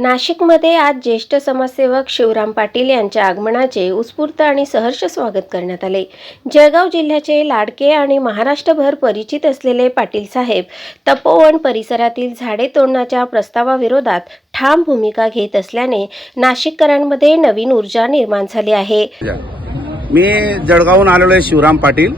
नाशिकमध्ये आज ज्येष्ठ समाजसेवक शिवराम पाटील यांच्या आगमनाचे उत्स्फूर्त आणि सहर्ष स्वागत करण्यात आले। जळगाव जिल्ह्याचे लाडके आणि महाराष्ट्रभर परिचित असलेले पाटील साहेब तपोवन परिसरातील झाडे तोडण्याच्या प्रस्तावाविरोधात ठाम भूमिका घेत असल्याने नाशिककरांमध्ये नवीन ऊर्जा निर्माण झाली आहे। मी जळगावहून आलेलो आहे शिवराम पाटील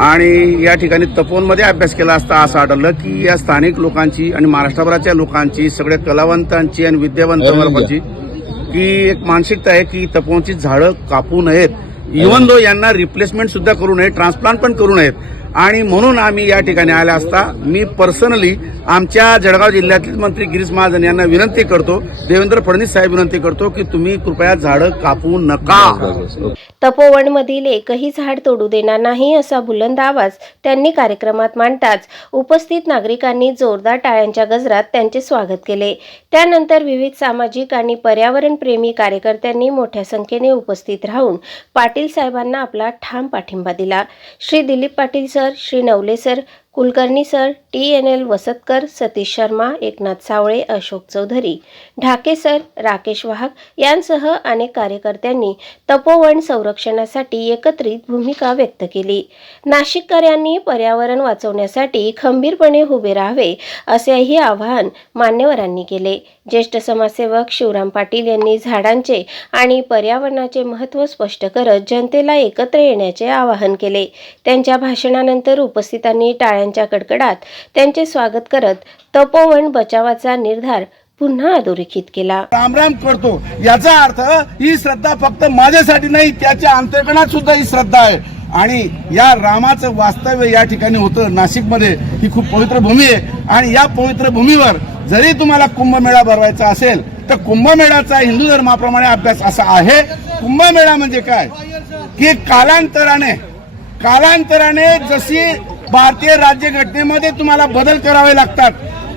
आणि या ठिकाणी तपोवनमध्ये अभ्यास केला असता असं आढळलं की या स्थानिक लोकांची आणि महाराष्ट्रभराच्या लोकांची, सगळ्या कलावंतांची आणि विद्यावंत वर्गाची की एक मानसिकता आहे की तपोवनची झाडं कापू नयेत, इव्हन दो यांना रिप्लेसमेंट सुद्धा करू नये, ट्रान्सप्लांट पण करू नयेत। आणि म्हणून आम्ही या ठिकाणी आले असता मी पर्सनली आमच्या जळगाव जिल्ह्यातील मंत्री गिरीश महाजन यांना विनंती करतो, देवेंद्र फडणवीस साहेब विनंती करतो की तुम्ही कृपया झाडं कापू नका। तपोवनमधील एकही झाड तोडू देणार नाही असा बुलंद आवाज त्यांनी कार्यक्रमात मांडताच उपस्थित नागरिकांनी जोरदार टाळ्यांच्या गजरात त्यांचे स्वागत केले। त्यानंतर विविध सामाजिक आणि पर्यावरण प्रेमी कार्यकर्त्यांनी मोठ्या संख्येने उपस्थित राहून पाटील साहेबांना आपला ठाम पाठिंबा दिला। Shri Dilip Patil sir, Shri Navale sir, Kulkarni sir, TNL Vasatkar, Satish Sharma, Eknath Savale, Ashok Chaudhari, Dhake sir, Rakesh वाहक यांसह अनेक कार्यकर्त्यांनी तपोवन संरक्षणासाठी एकत्रित भूमिका व्यक्त केली। नाशिककरांनी पर्यावरण वाचवण्यासाठी खंबीरपणे उभे राहावे असेही आवाहन मान्यवरांनी केले। ज्येष्ठ समाजसेवक शिवराम पाटील यांनी झाडांचे आणि पर्यावरणाचे महत्त्व स्पष्ट करत जनतेला एकत्र येण्याचे आवाहन केले। त्यांच्या भाषणानंतर उपस्थितांनी टाळ्यांच्या कडकडात त्यांचे स्वागत करत तपोवन बचावाचा निर्धार पुन्हा अधोरेखित केला। राम राम करतो याचा अर्थ ही श्रद्धा फक्त माझ्यासाठी नाही, त्याच्या अंतर्गणात सुद्धा ही श्रद्धा आहे। आणि या रामाचं वास्तव्य या ठिकाणी होतं नाशिकमध्ये। ही खूप पवित्र भूमी आहे आणि या पवित्र भूमीवर जरी तुम्हाला कुंभमेळा भरवायचा असेल तर कुंभमेळ्याचा हिंदू धर्माप्रमाणे अभ्यास असा आहे। कुंभमेळा म्हणजे काय की कालांतराने जशी भारतीय राज्यघटनेमध्ये तुम्हाला बदल करावे लागतात,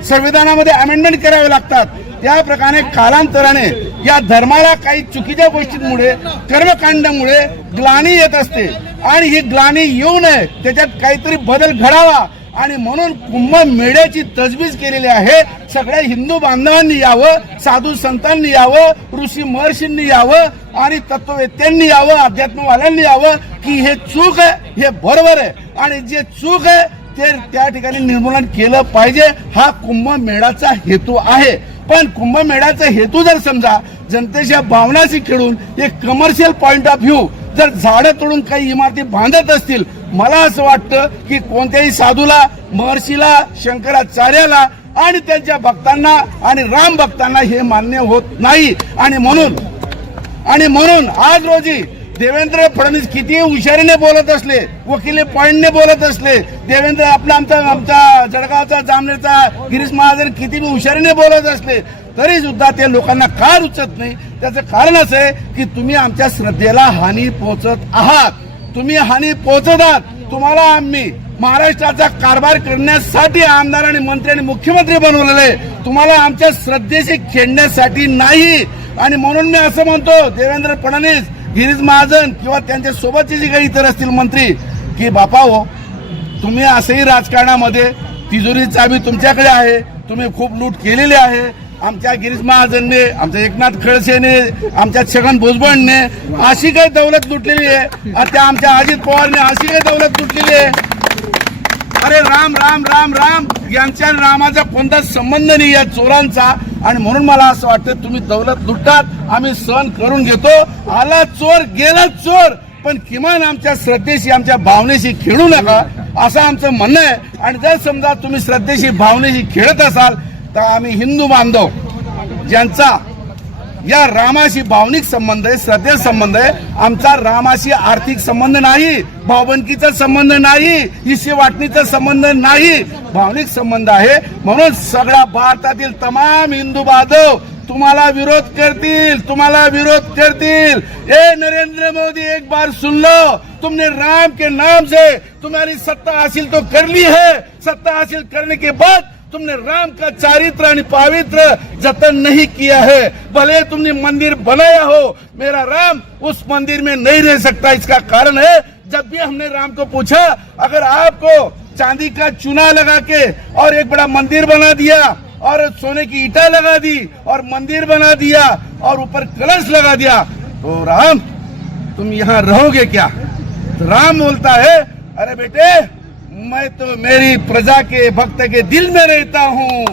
संविधानामध्ये अमेंडमेंट करावे लागतात, त्या प्रकारे कालांतराने या धर्माला काही चुकीच्या गोष्टींमुळे, कर्मकांडामुळे ग्लानी येत असते आणि ही ग्लानी येऊ नये, त्याच्यात काहीतरी बदल घडावा आणि म्हणून कुंभमेळ्याची तजवीज केलेली आहे। सगळ्या हिंदू बांधवांनी यावं, साधू संतांनी यावं, ऋषी महर्षींनी यावं आणि तत्ववेत्यांनी यावं, अध्यात्मवाल्यांनी यावं की हे चूक आहे, हे बरोबर आहे आणि जे चूक आहे ते त्या ठिकाणी निर्मूलन केलं पाहिजे। हा कुंभमेळ्याचा हेतू आहे। पण कुंभमेळ्याचा हेतू जर समजा जनतेच्या भावनाशी खेळून एक कमर्शियल पॉइंट ऑफ व्ह्यू जर झाडं तोडून काही इमारती बांधत असतील, मला असं वाटतं की कोणत्याही साधूला, महर्षीला, शंकराचार्याला आणि त्यांच्या भक्तांना आणि राम भक्तांना हे मान्य होत नाही। आणि म्हणून आज रोजी देवेंद्र फडणवीस किती हुशारीने बोलत असले, वकिले पॉइंटने बोलत असले, देवेंद्र आमचा जळगावचा जामनेरचा गिरीश महाजन किती हुशारीने बोलत असले, तरी सुद्धा ते लोकांना का रुचत नाही? त्याचं कारण असं आहे की तुम्ही आमच्या श्रद्धेला हानी पोहोचत आहात। तुम्ही हानी पोहोचत आहात। तुम्हाला आम्ही महाराष्ट्राचा कारभार करण्यासाठी आमदार आणि मंत्री आणि मुख्यमंत्री बनवलेले आहे, तुम्हाला आमच्या श्रद्धेशी खेळण्यासाठी नाही। आणि म्हणून मी असं म्हणतो देवेंद्र फडणवीस, गिरीश महाजन किंवा त्यांच्या सोबतचे जे काही इतर असतील मंत्री की बापा हो, तुम्ही असंही राजकारणामध्ये तिजोरी चाबी तुमच्याकडे आहे, तुम्ही खूप लूट केलेली आहे। आमच्या गिरीश महाजनने, आमच्या एकनाथ खडसेने, आमच्या छगन भुजबळने अशी काही दौलत लुटलेली आहे, त्या आमच्या अजित पवारने अशी काही दौलत लुटलेली आहे। अरे राम राम राम राम यांच्या रामाचा कोणताच संबंध नाही या चोरांचा। आणि म्हणून मला असं वाटतं तुम्ही दौलत लुटतात, आम्ही सहन करून घेतो। आला चोर गेला चोर, पण किमान आमच्या श्रद्धेशी, आमच्या भावनेशी खेळू नका असं आमचं म्हणणं आहे। आणि जर समजा तुम्ही श्रद्धेशी, भावनेशी खेळत असाल तर आम्ही हिंदू बांधव ज्यांचा या रामाशी भावनिक संबंध आहे, श्रद्धेचा संबंध आहे, आमचा रामाशी आर्थिक संबंध नाही, भावबंदकीचा संबंध नाही, हिस्से वाटणीचा संबंध नाही, भावनिक संबंध आहे। म्हणून सगळ्या भारतातील तमाम हिंदू बांधव तुम्हाला विरोध करतील। ए नरेंद्र मोदी, एक बार सुन लो, तुमने राम के नाम से तुम्हारी सत्ता हासिल तो कर ली है, सत्ता हासिल करने के बाद तुमने राम का चारित्र और पवित्र जतन नहीं किया है। भले तुमने मंदिर बनाया हो, मेरा राम उस मंदिर में नहीं रह सकता। इसका कारण है जब भी हमने राम को पूछा, अगर आपको चांदी का चूना लगा के और एक बड़ा मंदिर बना दिया और सोने की ईटा लगा दी और मंदिर बना दिया और ऊपर कलश लगा दिया, तो राम तुम यहाँ रहोगे क्या? तो राम बोलता है, अरे बेटे मैं तो मेरी प्रजा के भक्त के दिल में रहता हूँ।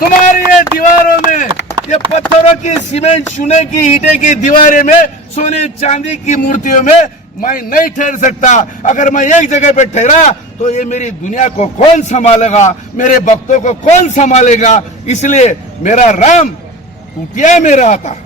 तुम्हारी ये दीवारों में, ये पत्थरों की, सीमेंट चूने की, ईटे की दीवारें में, सोने चांदी की मूर्तियों में मैं नहीं ठहर सकता। अगर मैं एक जगह पे ठहरा तो ये मेरी दुनिया को कौन संभालेगा, मेरे भक्तों को कौन संभालेगा? इसलिए मेरा राम कुटिया में रहा था।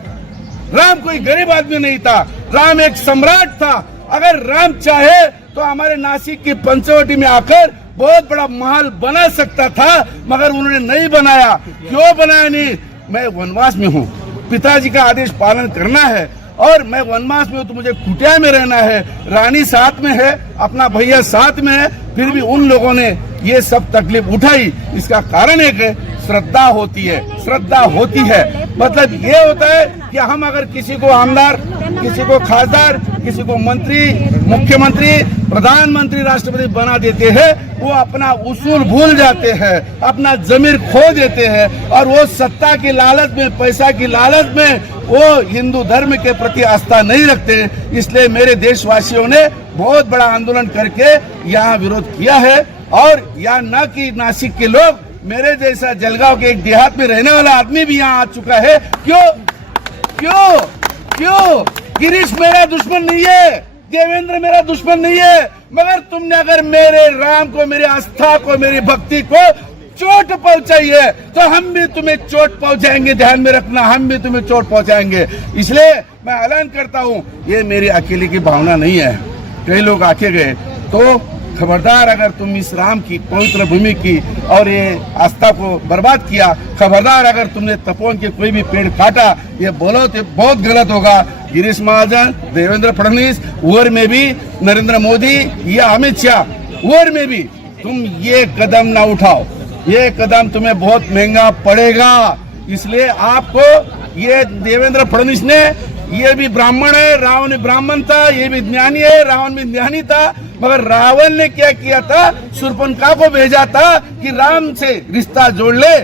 राम कोई गरीब आदमी नहीं था, राम एक सम्राट था। अगर राम चाहे तो हमारे नासिक की पंचवटी में आकर बहुत बड़ा महल बना सकता था, मगर उन्होंने नहीं बनाया। क्यों बनाया नहीं? मैं वनवास में हूँ, पिताजी का आदेश पालन करना है और मैं वनवास में हूँ तो मुझे कुटिया में रहना है। रानी साथ में है, अपना भैया साथ में है, फिर भी उन लोगों ने ये सब तकलीफ उठाई। इसका कारण एक है, श्रद्धा होती है, श्रद्धा होती है। मतलब ये होता है कि हम अगर किसी को आमदार, किसी को खासदार, किसी को मंत्री, मुख्यमंत्री, प्रधानमंत्री, राष्ट्रपति बना देते हैं, वो अपना उसूल भूल जाते हैं, अपना जमीर खो देते हैं और वो सत्ता की लालच में, पैसा की लालच में वो हिंदू धर्म के प्रति आस्था नहीं रखते। इसलिए मेरे देशवासियों ने बहुत बड़ा आंदोलन करके यहाँ विरोध किया है और यहाँ न कि नासिक के लोग, मेरे जैसा जलगांव के एक देहात में रहने वाला आदमी भी यहाँ आ चुका है। क्यों क्यों क्यों? गिरीश मेरा दुश्मन नहीं है, देवेंद्र मेरा दुश्मन नहीं है, मगर तुमने अगर मेरे राम को, मेरी आस्था को, मेरी भक्ति को चोट पहुंचाई है तो हम भी तुम्हें चोट पहुंचाएंगे। ध्यान में रखना, हम भी तुम्हें चोट पहुंचाएंगे। इसलिए मैं ऐलान करता हूं, ये मेरी अकेले की भावना नहीं है, कई लोग आके गए। तो खबरदार, अगर तुम इस राम की पवित्र भूमि की और ये आस्था को बर्बाद किया, खबरदार अगर तुमने तपोवन के कोई भी पेड़ काटा, ये बोलो तो बहुत गलत होगा। गिरीश महाजन, देवेंद्र फडणवीस, ओर में भी नरेंद्र मोदी या अमित शाह, ओर में भी तुम ये कदम ना उठाओ, ये कदम तुम्हें बहुत महंगा पड़ेगा। इसलिए आपको, ये देवेंद्र फडणवीस ने, ये भी ब्राह्मण है, रावण भी ब्राह्मण था, ये भी ज्ञानी है, रावण भी ज्ञानी था, मगर रावण ने क्या किया था? शूर्पणखा को भेजा था कि राम से रिश्ता जोड़ ले।